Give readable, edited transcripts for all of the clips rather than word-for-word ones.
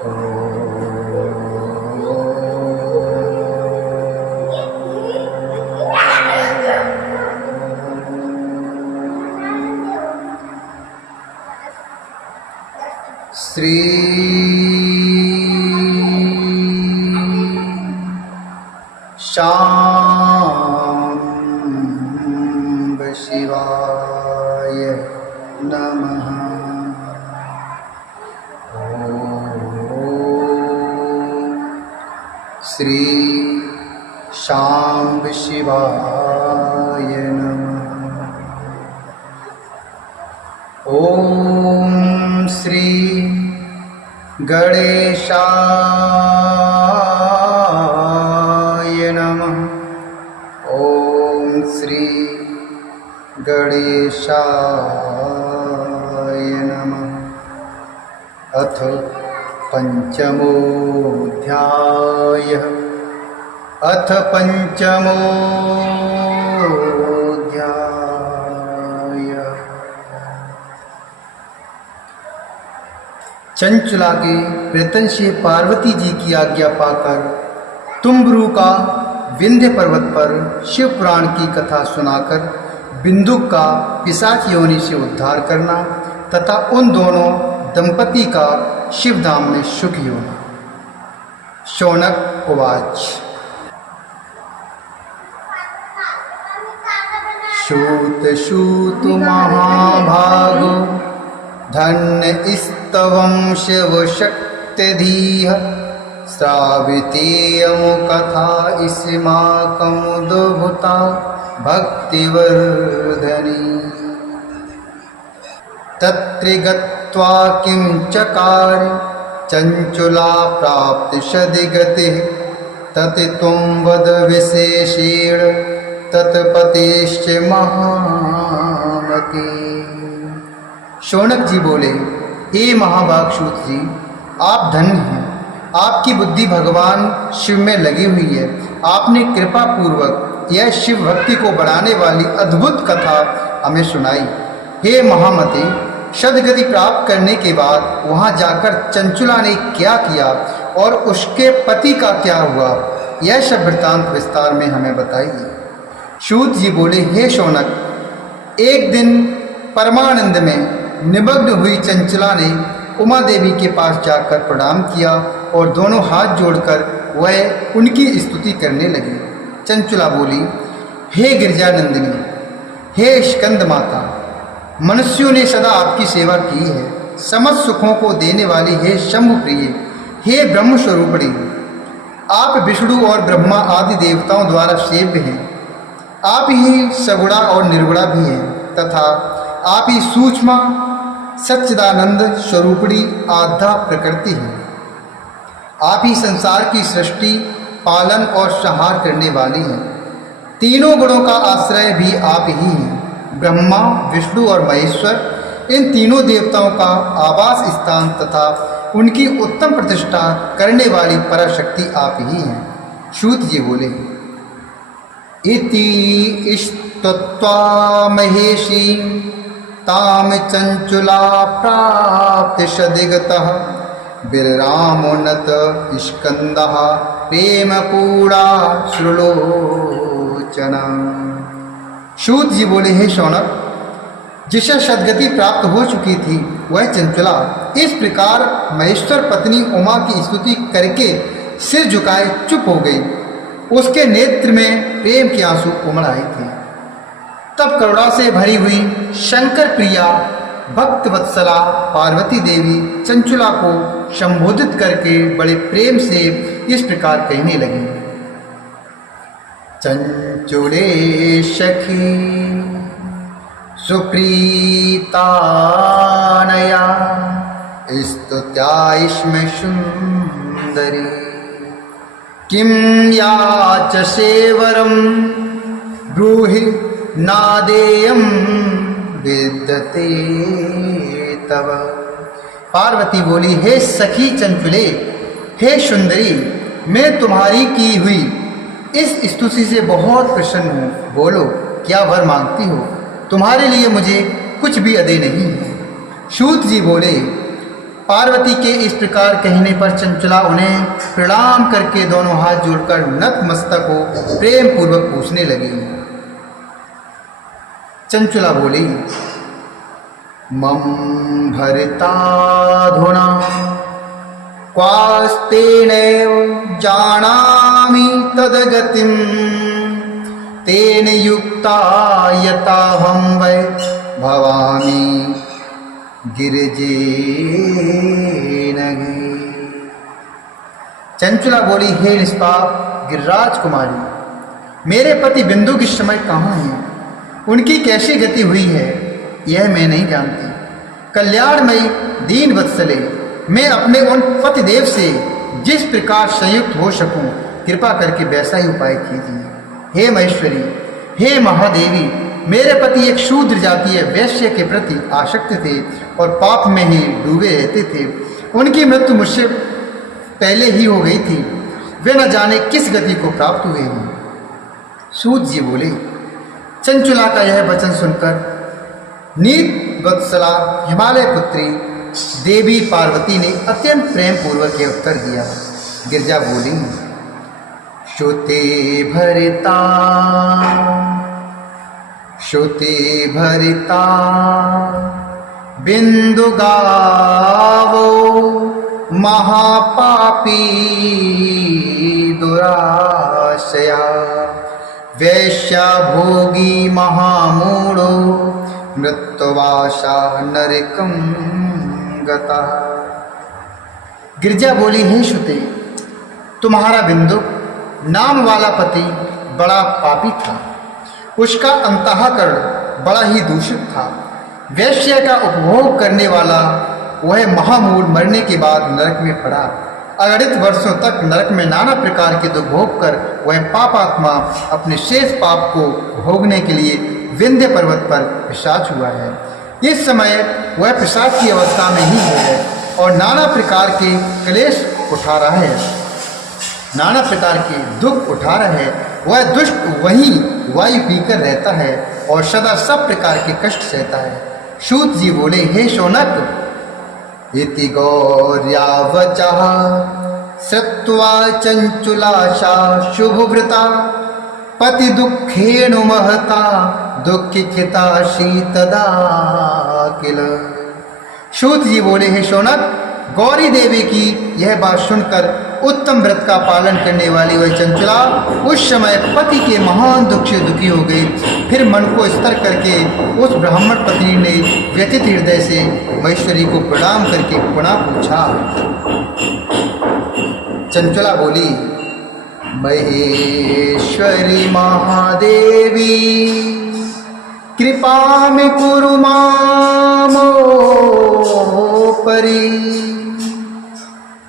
श्री शांब शिवाय नमः। श्री शांब शिवाय नमः। ओम श्री गणेशाय नमः। ओम श्री गणेशाय नमः। अथ पंचमोऽध्यायः। अथ पंचमोऽध्यायः। चंचला के प्रयत्न से पार्वती जी की आज्ञा पाकर तुम्बरु का विंध्य पर्वत पर शिव पुराण की कथा सुनाकर बिंदुक का पिशाच योनि से उद्धार करना तथा उन दोनों दंपति का शिवधाम में सुख होना। शौनक उवाच। शूत शूत महाभागो धन्य स्तवं शिवशक्तिधीः श्रावितेयं कथा इस्माकमुद्भुता भक्तिवर्धनी। तत्र गत्वा किं चकार चंचुला प्राप्तिशदिगतिः तत् त्वं वद विशेषेण तत्पतेश्च महामती। शौनक जी बोले, हे महाभाग सूत जी, आप धन्य हैं। आपकी बुद्धि भगवान शिव में लगी हुई है। आपने कृपा पूर्वक यह शिव भक्ति को बढ़ाने वाली अद्भुत कथा हमें सुनाई। हे महामते, सद्गति प्राप्त करने के बाद वहां जाकर चंचुला ने क्या किया और उसके पति का क्या हुआ, यह सब वृत्तांत विस्तार में हमें बताइए। सूत जी बोले, हे शौनक, एक दिन परमानंद में निमग्न हुई चंचला ने उमा देवी के पास जाकर प्रणाम किया और दोनों हाथ जोड़कर वह उनकी स्तुति करने लगी। चंचला बोली, हे गिरजानंदिनी, हे स्कंद माता, मनुष्यों ने सदा आपकी सेवा की है। समस्त सुखों को देने वाली हे शंभु प्रिय, हे ब्रह्म स्वरूपिणी, आप विष्णु और ब्रह्मा आदि देवताओं द्वारा सेव्य हैं। आप ही सगुणा और निर्गुणा भी हैं तथा आप ही सूक्ष्म सच्चिदानंद स्वरूपिणी आद्या प्रकृति है। आप ही संसार की सृष्टि, पालन और संहार करने वाली हैं। तीनों गुणों का आश्रय भी आप ही हैं। ब्रह्मा, विष्णु और महेश्वर, इन तीनों देवताओं का आवास स्थान तथा उनकी उत्तम प्रतिष्ठा करने वाली पराशक्ति आप ही हैं। सूत जी बोले, इति स्तुत्वा महेशी ताम चंचुला प्राप्त सदिगतः विरामोन्नत स्कंदः प्रेम पूरा श्रुलोचना। सूत जी बोले, हे शौनक, जिसे सद्गति प्राप्त हो चुकी थी वह चंचला इस प्रकार महेश्वर पत्नी उमा की स्तुति करके सिर झुकाए चुप हो गई। उसके नेत्र में प्रेम के आंसू उमड़ आए थे। तब करुणा से भरी हुई शंकर प्रिया भक्त वत्सला पार्वती देवी चंचुला को संबोधित करके बड़े प्रेम से इस प्रकार कहने लगी। चंचुले सखी सुप्रीतानया स्तुत्याश्म सुंदरी किं याचसे वरं ब्रूहि नादेयं विद्यते तव। पार्वती बोली, हे सखी चंचुले, हे सुंदरी, मैं तुम्हारी की हुई इस स्तुति से बहुत प्रसन्न हूँ। बोलो, क्या वर मांगती हो? तुम्हारे लिए मुझे कुछ भी अदे नहीं है। सूत जी बोले, पार्वती के इस प्रकार कहने पर चंचला उन्हें प्रणाम करके दोनों हाथ जोड़कर नतमस्तक हो प्रेम पूर्वक पूछने लगी। चंचला बोली, मम भरताधुना क्वास्तेनैव जानामि तदगतिं तेन युक्ता यताहं वै भवामि गिरिजेन गे। चंचला बोली, हे निष्पाप गिरिराज कुमारी, मेरे पति बिंदु की समय कहाँ हैं? उनकी कैसी गति हुई है यह मैं नहीं जानती। कल्याणमयी दीन वत्सले, मैं अपने उन पतिदेव से जिस प्रकार संयुक्त हो सकूं कृपा करके वैसा ही उपाय कीजिए। हे महेश्वरी, हे महादेवी, मेरे पति एक शूद्र जातीय वैश्य के प्रति आसक्त थे और पाप में ही डूबे रहते थे। उनकी मृत्यु मुझसे पहले ही हो गई थी। वे न जाने किस गति को प्राप्त हुए हैं। सूत जी बोले। चंचला का यह वचन सुनकर नीत वत्सला हिमालय पुत्री देवी पार्वती ने अत्यंत प्रेम पूर्वक यह उत्तर दिया। गिरजा बोली, श्रुते भरिता बिंदु गावो महापापी दुराशया वैश्या भोगी महामूढ़ो मृत्युवाशा नरकं गता। गिरजा बोली, हे श्रुते, तुम्हारा बिंदु नाम वाला पति बड़ा पापी था। उसका अंतःकरण बड़ा ही दूषित था। वैश्य का उपभोग करने वाला वह महामूढ़ मरने के बाद नरक में पड़ा। अगणित वर्षों तक नरक में नाना प्रकार के दुख भोग कर वह पापात्मा अपने शेष पाप को भोगने के लिए विंध्य पर्वत पर पिशाच हुआ है। इस समय वह पिशाच की अवस्था में ही है और नाना प्रकार के क्लेश उठा रहा है, नाना प्रकार के दुख उठा रहा है। वह दुष्ट वही वायु पीकर रहता है और सदा सब प्रकार के कष्ट सहता है। सूत जी बोले, हे शौनक, इति गौर्या वचः श्रुत्वा चंचुलाशा शुभव्रता पति दुखेन महता दुखिता शीतदा किल। सूत जी बोले, हे शौनक, गौरी देवी की यह बात सुनकर उत्तम व्रत का पालन करने वाली वह चंचला उस समय पति के महान दुख से दुखी हो गई। फिर मन को स्थिर करके उस ब्राह्मण पत्नी ने व्यथित हृदय से महेश्वरी को प्रणाम करके पुनः पूछा। चंचला बोली, महेश्वरी महादेवी कृपा में कुरु मामो परी।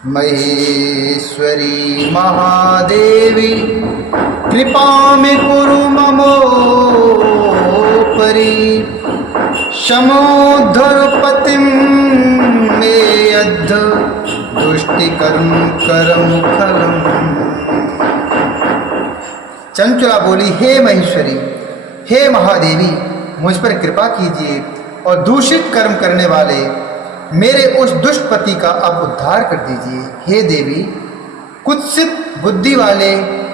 महेश्वरी महादेवी कृपा में कुरु ममो परी समोद्धरपतिं मे अद्ध दुष्टिकर्म करम खलम। चंचला बोली, हे महेश्वरी, हे महादेवी, मुझ पर कृपा कीजिए और दूषित कर्म करने वाले मेरे उस दुष्ट पति का अब उद्धार कर दीजिए। हे देवी, कुत्सित बुद्धि वाले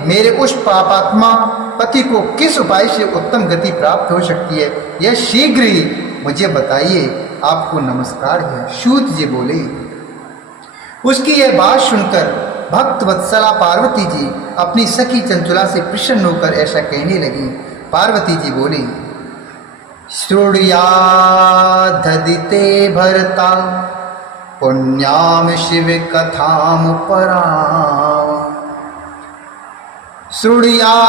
मेरे उस पापात्मा पति को किस उपाय से उत्तम गति प्राप्त हो सकती है, यह शीघ्र ही मुझे बताइए। आपको नमस्कार है। सूत जी बोले। उसकी यह बात सुनकर भक्त वत्सला पार्वती जी अपनी सखी चंचला से प्रसन्न होकर ऐसा कहने लगी। पार्वती जी बोली, श्रुणुयादधिते भरता पुण्याम शिव कथाम पराम। श्रुणुयादधिते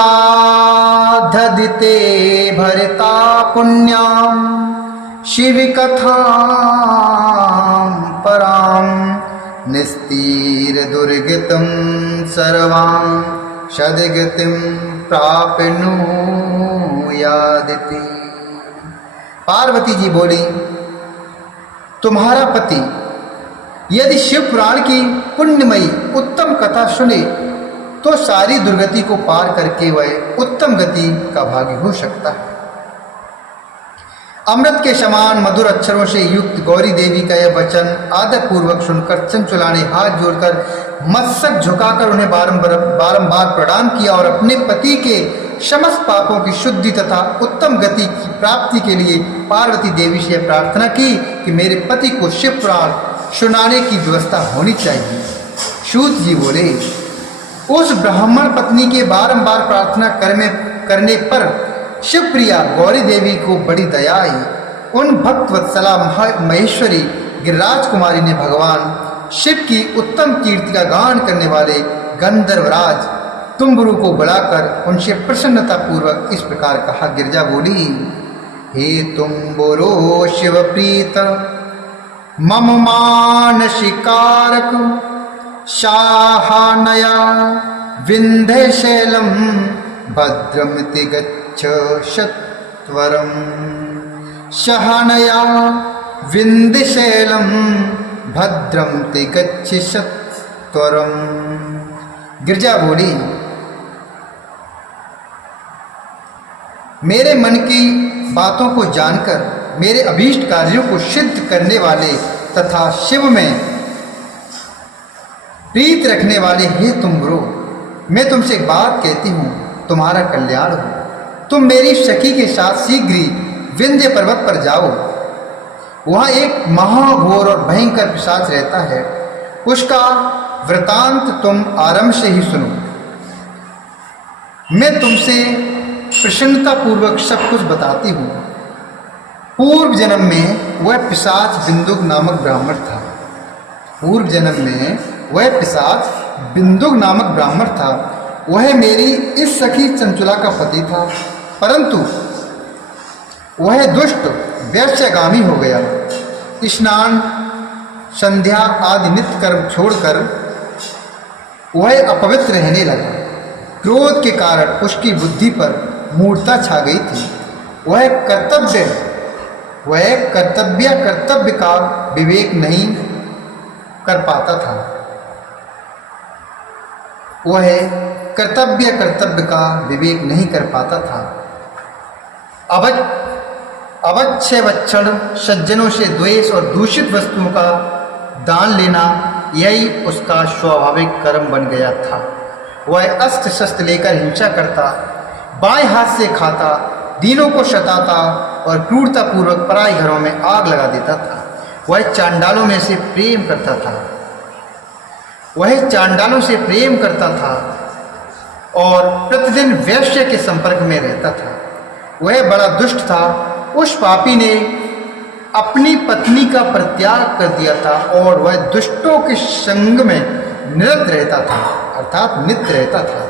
भरता पुण्याम शिव कथाम पराम निस्तीर दुर्गतिम सर्वां सद्गतिम प्राप्नुयादिति। पार्वती जी बोली, तुम्हारा पति यदि शिव पुराण की पुण्यमयी उत्तम कथा सुने तो सारी दुर्गति को पार करके वह उत्तम गति का भागी हो सकता है। अमृत के समान मधुर अक्षरों से युक्त गौरी देवी का यह वचन आदर पूर्वक सुनकर चंचुला ने हाथ जोड़कर मस्तक झुकाकर उन्हें बारंबार प्रणाम किया और अपने पति के समस्त पापों की शुद्धि तथा उत्तम गति की प्राप्ति के लिए पार्वती देवी से प्रार्थना की कि मेरे पति को शिव पुराण सुनाने की व्यवस्था होनी चाहिए। सूत जी बोले, उस ब्राह्मण पत्नी के बारंबार प्रार्थना करने पर शिवप्रिया गौरी देवी को बड़ी दया आई। उन भक्तवत्सला महेश्वरी गिरिराज कुमारी ने भगवान शिव की उत्तम कीर्ति का गान करने वाले गंधर्वराज तुम्बुरु को बुलाकर उनसे प्रसन्नता पूर्वक इस प्रकार कहा। गिरजा बोली, हे तुम्बुरो शिव प्रीत मम मानसिकारक शाहानया विंध्यशैलम भद्रमिति गच्छ सत्वरम। शहानया विंध्यशैलम भद्रम ते गच्छ सत्वरम। गिरजा बोली, मेरे मन की बातों को जानकर मेरे अभीष्ट कार्यों को सिद्ध करने वाले तथा शिव में प्रीत रखने वाले हे तुम्बुरो, मैं तुमसे एक बात कहती हूँ, तुम्हारा कल्याण हो। तुम मेरी सखी के साथ शीघ्र ही विंध्य पर्वत पर जाओ। वहाँ एक महाघोर और भयंकर पिशाच रहता है। उसका वृतांत तुम आरंभ से ही सुनो। मैं तुमसे प्रसन्नता पूर्वक सब कुछ बताती हूँ। पूर्व जन्म में वह पिशाच बिंदुक नामक ब्राह्मण था। पूर्व जन्म में वह पिशाच बिंदुक नामक ब्राह्मण था। वह मेरी इस सखी चंचुला का पति था, परंतु वह दुष्ट वैश्यगामी हो गया। स्नान संध्या आदि नित्य कर्म छोड़कर वह अपवित्र रहने लगा। क्रोध के कारण उसकी बुद्धि पर मूर्छा छा गई थी। वह कर्तव्य का विवेक नहीं कर पाता था। वह कर्तव्य का विवेक नहीं कर पाता था। अवच्छेवक्षण सज्जनों से द्वेष और दूषित वस्तुओं का दान लेना, यही उसका स्वाभाविक कर्म बन गया था। वह अस्त्र शस्त्र लेकर हिंसा करता, बाएं हाथ से खाता, दीनों को सताता और क्रूरतापूर्वक पराई घरों में आग लगा देता था। वह चांडालों से प्रेम करता था और प्रतिदिन वैश्य के संपर्क में रहता था। वह बड़ा दुष्ट था। उस पापी ने अपनी पत्नी का परित्याग कर दिया था और वह दुष्टों के संग में निरत रहता था, अर्थात नित्य रहता था।